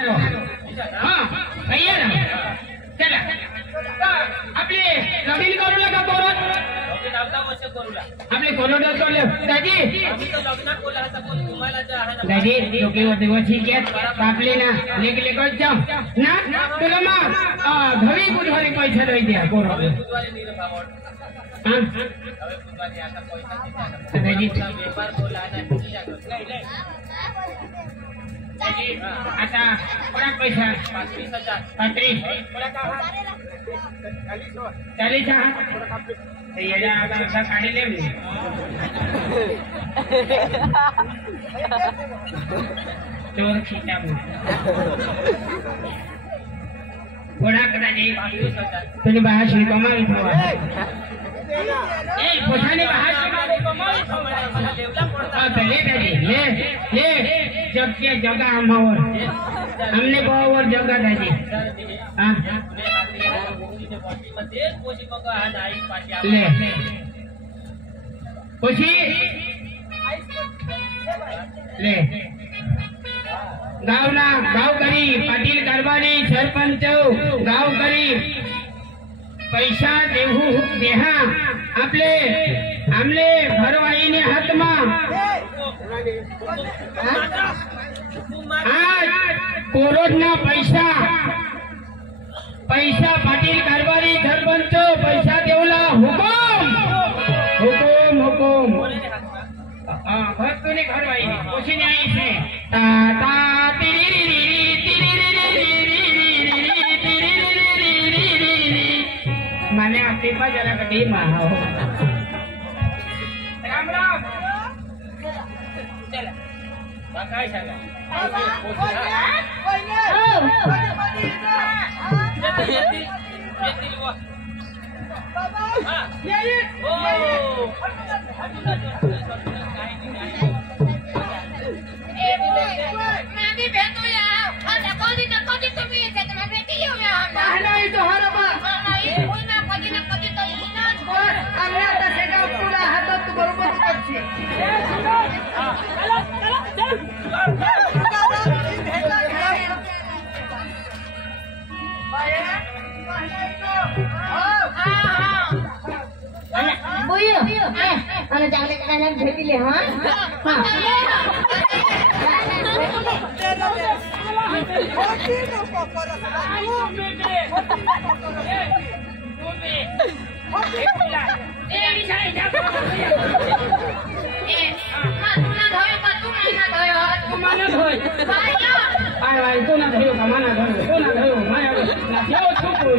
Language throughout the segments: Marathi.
हाँ भैया ना चला आपले लग्न करू का कोरोट आपले कोरोट करले दादी दादी लोके दिवस ही के आपले ना लेके लेकर जाओ ना तुला मग घरी बुधवारी पैसा दे द्या कोरोट हां दादी आता कोणा पैसा 35 40 येड्या आता काढले मी चोर खिचा कोणा कदाची तुम्ही बाहेर शिकवणार पोछाने बाहर ले जब के जगह हम हमने और जगह दादी ले खुशी ले गावना गावकरी पाटील कारभारी सरपंच गावकरी पैसा देहू देहा आपले आमले भरवाईने हातमा आज कोरोना पैसा पैसा पाटील कारभारी सरपंच पैसा देवला हुकुम हुकुम हुकुम भक्तोने घरवाई कोशिने आई से ता माने आपके पास जरा कटी माहो राम राम चला बाकाय सांगा चांगले कानात भेटले हां तू ना धरो का माना धरो तू ना धरो माया ना देव छोकरो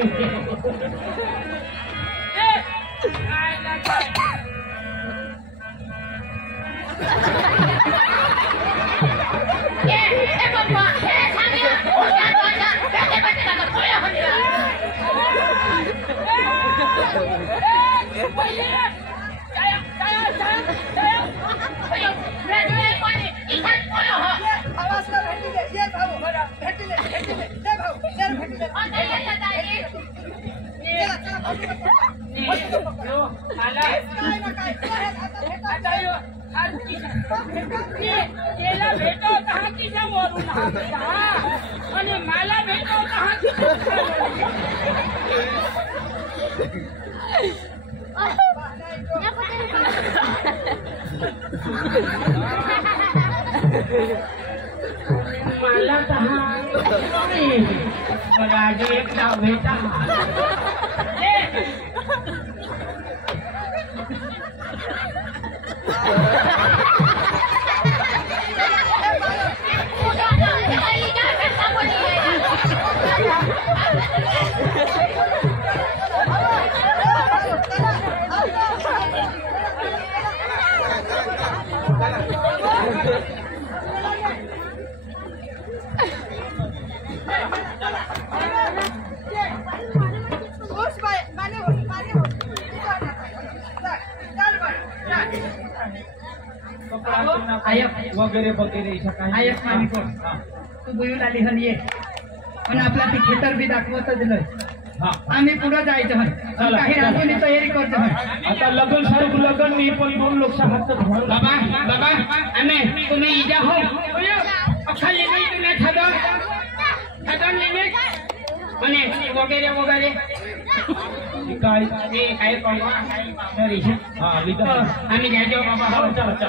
मला राजे एक डाव भेटा वगैरे वगैरे आयक मामी को तू बोलून आली हन ये पण आपला ती खेतर बी दाखवत दिलं आम्ही पुढे जायचं काही राजूनी तयारी करतो आता लग्न सारूक लग्न मी पण 2 लोक हात बाबा बाबा आम्ही तुम्ही इजा हो खाली नाही तुम्ही खादो वगैरे वगैरे काय ते काय आम्ही घ्यायचो बाबा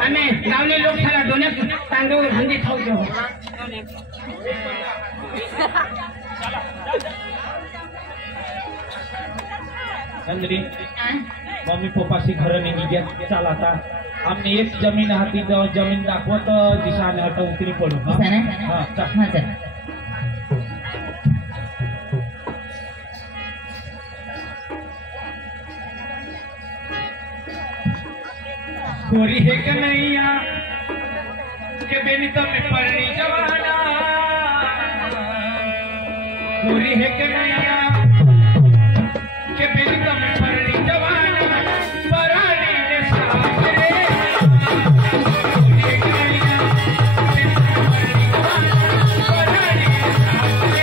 आम्ही गावले लोक सारा डोण्यात तांदूळ हंदी खाऊचो चंद्री मम्मी पप्पाशी खरं नाही निघ्या चाल आता आम्ही एक जमीन हाती जमीन दाखवत दिशाने हट उतरी पडू हा चल गोरी है कन्हैया के बेनी तब पढ़नी जवाना गोरी है कन्हैया के बेनी तब पढ़नी जवाना परानी ने सामने गोरी है कन्हैया के बेनी तब पढ़नी जवाना परानी ने सामने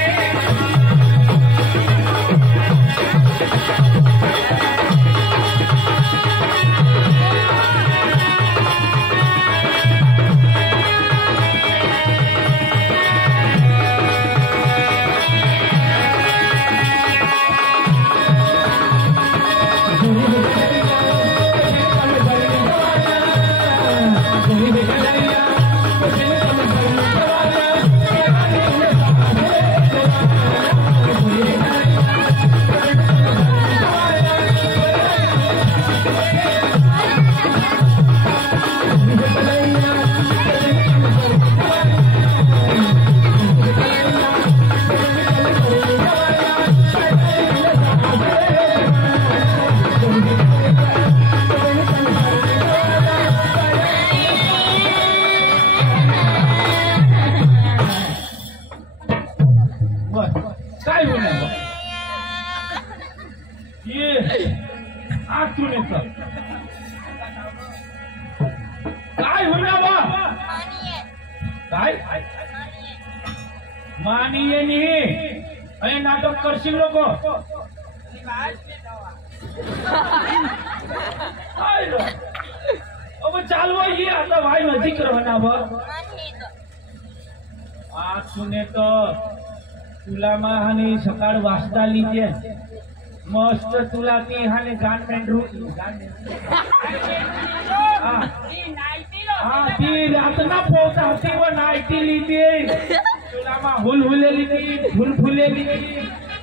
काय होणार ये आतून येत काय होणार काय मानिये नाही अरे नाटक करशील लोक अब चालवा ये आता भाई नजीक रहना आज सुने तो तुला हानी सकाळ वाजता लिहिते मस्त तुला ती हाने गान मेंढरू हा ती रातना पोहता होती व नाईटी लिहिते तुला हुलहुले लिहिली फुलफुले लिहिली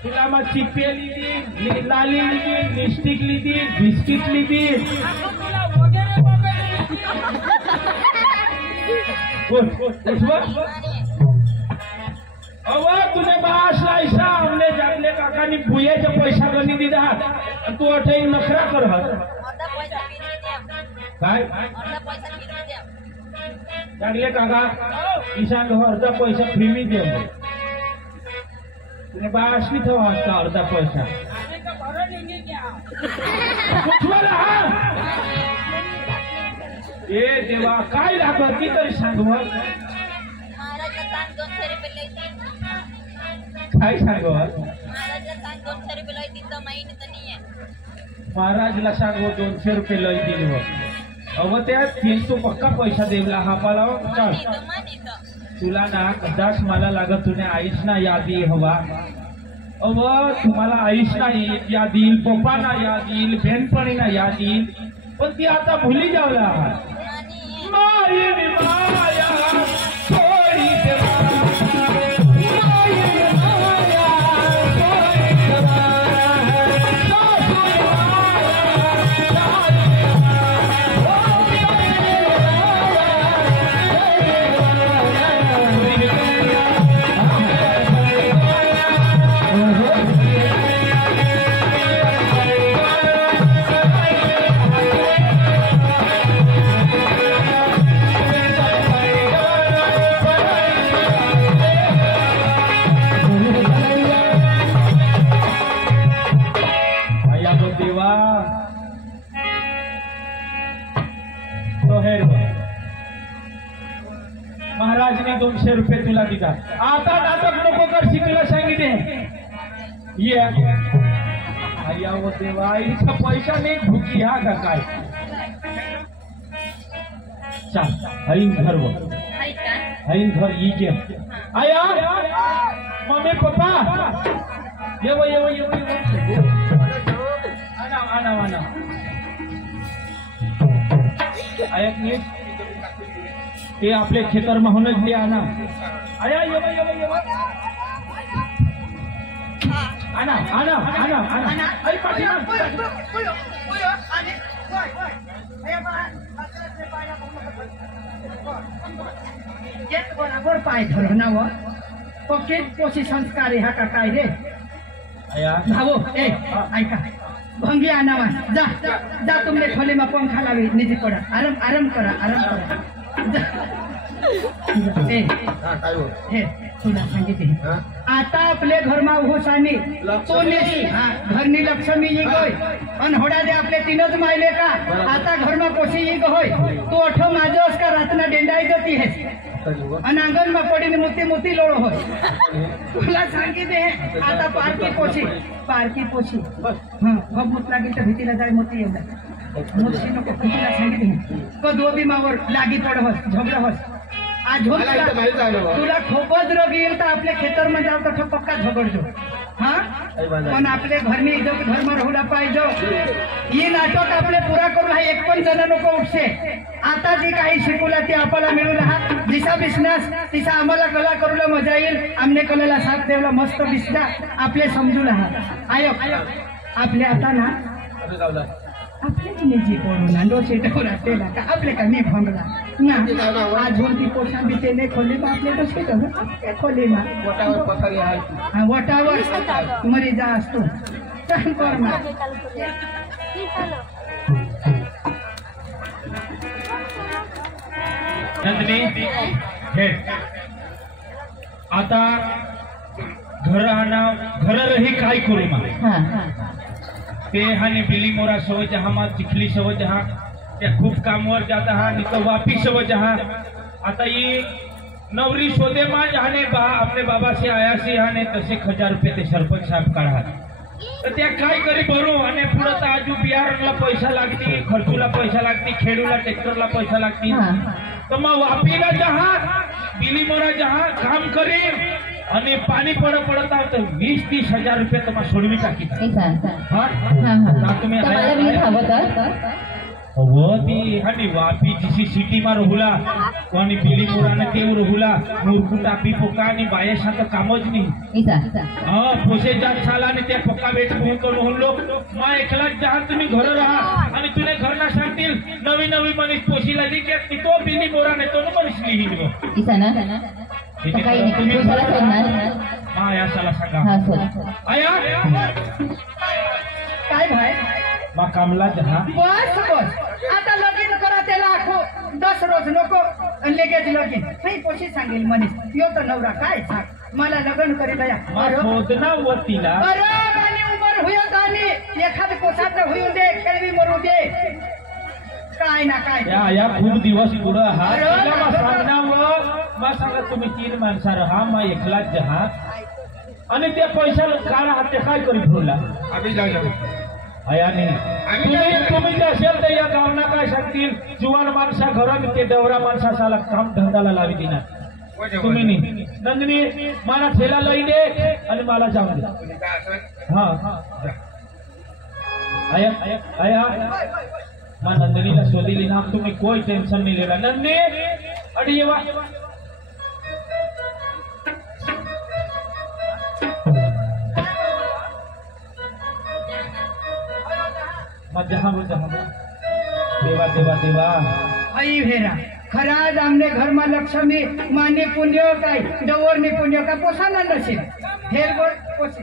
तुला चिप्पे लिहिली लाली लिहिली लिपस्टिक लिहिली बिस्किट लिहिली अव तुझे बासला ऐसा हमने जागले काकानी भुयेचे पैसा गणी दिला तू अठे नखरा कर काय जागले काका ईशान अर्धा पैसा फ्री दे तुझे बासली थवा अर्धा पैसा ए देवा काय लागत ती तरी सांग काय सांगो महाराजला सांगो 200 रुपये लय दिल अव त्या 300 पक्का पैसा देवला हा पाला चल तुला ना कदाच मला लागत तुने आईस ना यादी हवा अव तुम्हाला आईस ना याद येईल पप्पा ना याद येईल बहनपणी ना याद येईल पण ती आता भुली जावला माया थोडी महाराजने 200 रुपये तुला दिला आता नाटक नको कर शिकला सांगितले ये आया वो देवा इथं पैसा नाही भुकी हा का काय चल हईन घर वो हईन घर ये आया मम्मी पप्पा येव येव येव आणा आणा आणा ऐक नीट ते आपले खेतर माहूनच ते आणा आया येव येव येव आणा आणा आणा आणा अरे पाठीमाग बरोबर पाय धरून व पक्के पोशी संस्कार ह्या का काय रे भाऊ ए ऐका भंगी आणावा जा जा तुमने खोलीमा पंखा लावी निधी पडा आराम आराम करा ए हे तुला सांगितले आता आपले घरमा हुसानी सोनेशी घरनी लक्ष्मी येई होय अन होडा दे आपले तीनच मायले का आता घरमा कोशी येई होय तू अठो माझोस का रातना डेंडाई जाती है अन अंगण में पड़ी मोती मोती लोड़ हो तुला सांगितले आता पारकी पोशी हाँ खूप मूत लागेल तर भीतीला जाय मोती येऊ मोती नको तुला सांगितले कदो बी मावर लागी पड होस झगडा होस आज तुला खूपच रोग येईल तर आपल्या खेतर मध्ये जाऊ तर पक्का झगडजो हा पण आपले घरनी इज्जत धर्म राहुला पाहिजे ही नाटक आपले पुरा करून एक पण जण नको उठसे आता जी काही शिकवला ती आपल्याला मिळून राहा दिसा बिसनास तिसा आम्हाला कला करूला मजा येईल आमने कलेला साथ देवला मस्त दिसला आपले समजू राहा आयो आपले आता ना आपलेच निजी पडू ना डोसे ठेवला तेला का आपले का मी भंगला ना आज होती पोषा भी ते नाही खोली मग आपले डोसे ठेवलं खोली मा वटावर मरी जा असतो कर मा नंदिनी हे आता घर रही काय करू मा ते हाने बिली मोरा सवय जहा मा चिखली सवय जहा ते खूप कामवर जात हा आणि तो वापिस सवय जहा आता ये नवरी शोधे मा जहाने बा अपने बाबा से आया से हाने तसे 1000 रुपये ते सरपंच साहेब काढा तर त्या काय करी भरू आणि पुढे तर आजू बियारणला पैसा लागती खर्चूला पैसा लागती खेडूला ट्रॅक्टरला पैसा लागती तर मग वापीला जहा बिली मोरा जहा काम करे आणि पाणी पडत तर 20-30 हजार रुपये तुम्हाला सोडवी टाकी तुम्ही ती आणि वापी जिसी सिटी मा रहुला कोणी बिली मोराने तेव रहुला मुरकू टापी पोका आणि बाया शांत कामच नाही पोसे जात झाला आणि त्या पक्का वेट करून लोक मा एकलाच जहा तुम्ही घर राहा आणि तुला घर ना सांगतील नवी नवी मनीस पोशीला दी की तो बिली मोराने तो मनीस लिहिली या साला सांगा आया काय भाई मा कामला जहा बस आता लगीन करा त्याला आखो 10 रोज नको लगेच लगीन नाही पोशी सांगेल मनीस यो तर नवरा काय सांग मला लग्न करील शोधना वतीला आणि उमर होत आणि एखाद पोसात होऊन दे खेळवी मरू दे काय ना काय या खूप दिवस पुढं हा सांगा तुम्ही 3 माणसा राहा मा एकलाच जहा आणि त्या पैशाला काढा ते काय करी ठेवला तुम्ही जे असेल तर या गावना काय सांगतील जुवान माणसा घरात ते डवरा माणसाला काम धंदाला लावी देणार तुम्ही नाही नंदिनी मला ठेला लई दे आणि मला जाऊ दे हा आया आया मा नंदिनीला शोधली ना तुम्ही कोई टेन्शन नाही लेला नंदिनी अडी येवा जहा देवा देवा देवा आई भेरा खराज आमने घर में लक्ष्मी माने पुण्य काय डवरनी पुण्य का पोसाना नसेल हेर गोड पोसे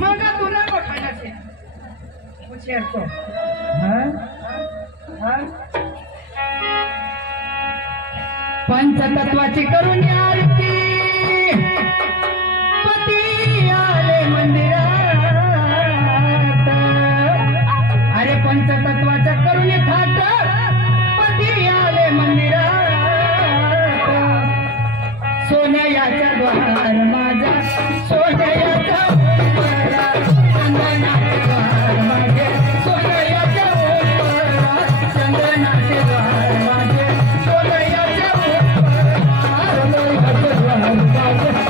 मगा तुला कोठाना से पुछेर तो पंचतत्वाची करून आरती पती आले मंदिरात अरे पंचतत्वाचा करून थाट पती आले मंदिरात सोन्याच्या द्वार माझा सोन्याचा चंदनाचे द्वार माझे सोन्याच्या चंदनाचे द्वार माझे सोन्याच्या द्वार माझे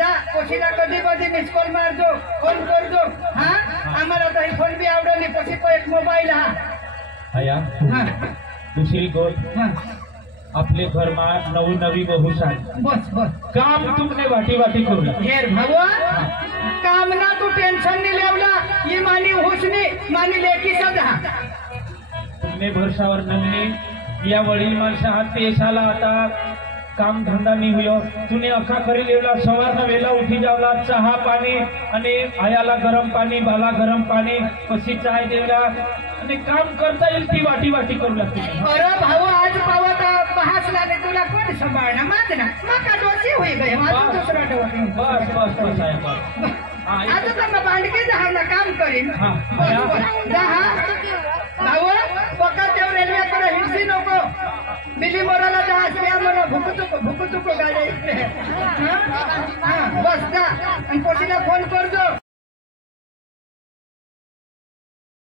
जा पोशीला कधी कधी मिस कॉल मारजो फोन करजो हा आम्हाला तर हे फोन बी आवडली पोशी तो एक मोबाईल हा आया हा दुसरी गोष्ट हा आपले घर में नवी नवी बहू सारी बस बस काम तुमने वाटी वाटी करू हेर भावा काम ना तू टेंशन नहीं लेवला ये मानी हुसनी मानी लेकी सदा तुमने भरसावर नमने या वडील माणसा हात पेशाला आता काम धंदा नहीं हुयो तूने अखा करी लेवला सवारना वेला उठी जावला चहा पाणी आणि आयाला गरम पाणी बाला गरम पाणी पशी चाय देवला आणि काम करता येईल ती वाटी वाटी करू लागते अरे भाऊ आज पावत बहासला ने तुला कोण सांभाळणार माझ ना माका डोसी होई गई माझा दुसरा डोसी बस बस बस आहे बस आज तर मैं बांडके जहाना काम करीन हा जहा भाऊ पक्का तेव रेल्वे कडे हिंसी नको बिली मोराला जा असल्या मला भुकू चुको गाडी बस जा आणि पोटीला फोन कर